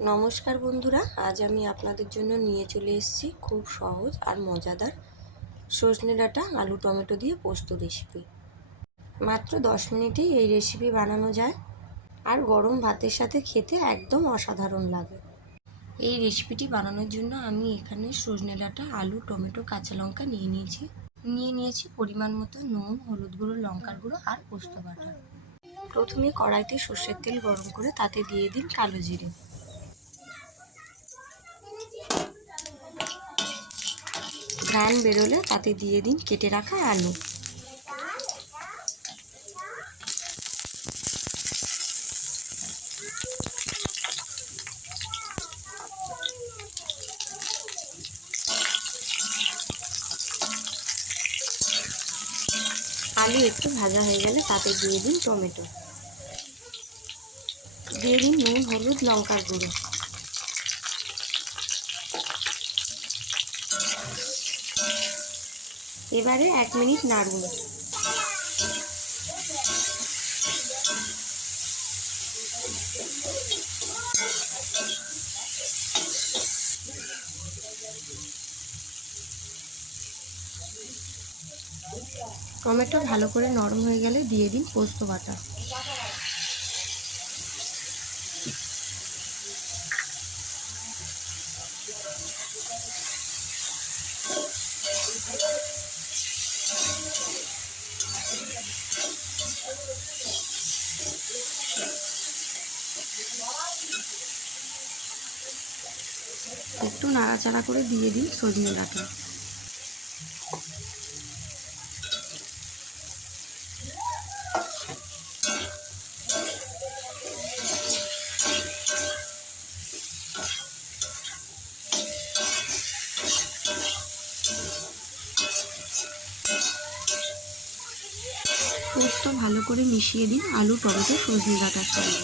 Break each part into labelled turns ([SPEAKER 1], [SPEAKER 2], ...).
[SPEAKER 1] নমস্কার বন্ধুরা, আজ আমি আপনাদের জন্য নিয়ে চলে এসেছি খুব সহজ আর মজাদার সজনে ডাঁটা আলু টমেটো দিয়ে পোস্ত রেসিপি মাত্র দশ মিনিটেই এই রেসিপি বানানো যায় আর গরম ভাতের সাথে খেতে একদম অসাধারণ লাগে। এই রেসিপিটি বানানোর জন্য আমি এখানে সজনে ডাঁটা, আলু, টমেটো, কাঁচা লঙ্কা নিয়ে নিয়েছি। নিয়ে নিয়েছি পরিমাণ মতো নুন, হলুদ গুঁড়ো, লঙ্কার গুঁড়ো আর পোস্ত বাটা। প্রথমে কড়াইতে সর্ষের তেল গরম করে তাতে দিয়ে দিন কালো জিরে। ঘ্রাণ বেরোলে তাতে দিয়ে দিন কেটে রাখা আলু। আলু একটু ভাজা হয়ে গেলে তাতে দিয়ে দিন টমেটো। দিয়ে দিন নুন, হলুদ, লঙ্কার গুঁড়ো। এবারে এক মিনিট নাড়ুন। টমেটো ভালো করে নরম হয়ে গেলে দিয়ে দিন পোস্ত বাটা। একটু নাড়াচাড়া করে দিয়ে দিন সজনে ডাঁটা। পোস্ত ভালো করে মিশিয়ে দিন আলু টমেটো সজনে ডাঁটার সঙ্গে।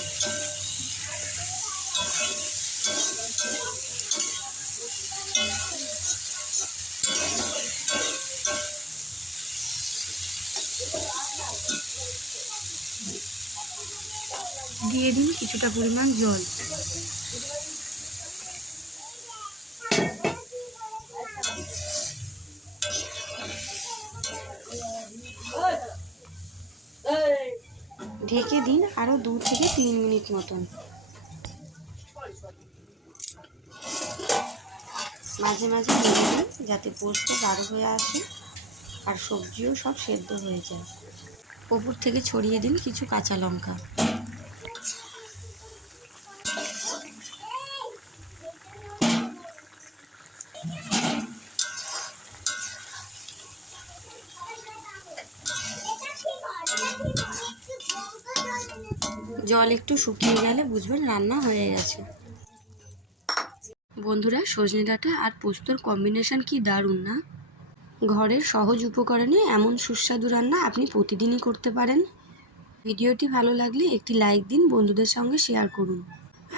[SPEAKER 1] দিয়ে দিন কিছুটা পরিমাণ জল। ঢেকে দিন আরও দু থেকে তিন মিনিট মতন। মাঝে মাঝে নেড়ে দিন যাতে পোস্ত গাঢ় হয়ে আসে আর সবজিও সব সেদ্ধ হয়ে যায়। ওপর থেকে ছড়িয়ে দিন কিছু কাঁচা লঙ্কা। জল একটু শুকিয়ে গেলে বুঝবেন রান্না হয়ে গেছে। বন্ধুরা, সজনে ডাঁটা আর পোস্তর কম্বিনেশন কি দারুণ না? ঘরের সহজ উপকরণে এমন সুস্বাদু রান্না আপনি প্রতিদিনই করতে পারেন। ভিডিওটি ভালো লাগলে একটি লাইক দিন বন্ধুদের সঙ্গে শেয়ার করুন।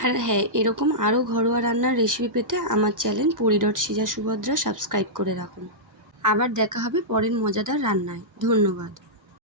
[SPEAKER 1] আর হ্যাঁ এরকম আরও ঘরোয়া রান্নার রেসিপি পেতে আমার চ্যানেল পরি ডট সিজা সুভদ্রা সাবস্ক্রাইব করে রাখুন। আবার দেখা হবে পরের মজাদার রান্নায়। ধন্যবাদ।